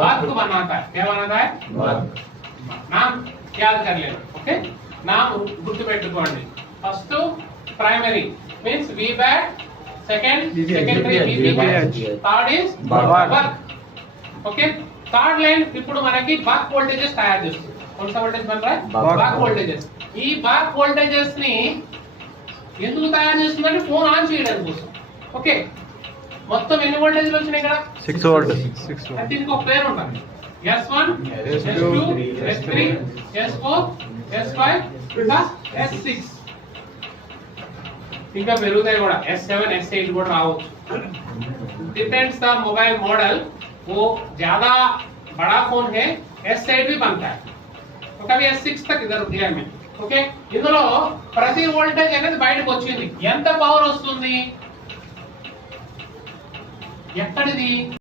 Work बनाता है। क्या बनाता है? वर्क। नाम याद कर लेना। ओके, नाम గుర్తుపెట్టుకోండి। First primary means V bat, second secondary VBH, third is work. Okay, third line ఇప్పుడు మనకి బక్ వోల్టేజెస్ తయారు చేస్తుంది। कौन सा वोल्टेज बन रहा है? बक वोल्टेजेस। ఈ బక్ వోల్టేజెస్ ని ఎందుకు తయారు చేస్తుందంటే ఫోన్ ఆన్ చేయడానికి కోసం। ఓకే, మొత్తం ఎన్ని వోల్టేజ్లు వచ్చినాయి ఇక్కడ? 6 వోల్ట్। అంటే దీనికి ఒక పేరు ఉంటుంది, S1 S2 S3 S4 S5 ఇంకా S6, ఇంకా పెరుగుతాయి కూడా, S7 S8 కూడా రావచ్చు। Depends the mobile model. वो ज्यादा बड़ा फोन है S8 भी बनता है, तो कभी S6 तक इधर दिया मैं। ఓకే, ఇందులో ప్రతి వోల్టేజ్ అనేది బయటకు వచ్చింది। ఎంత పవర్ వస్తుంది, ఎక్కడిది?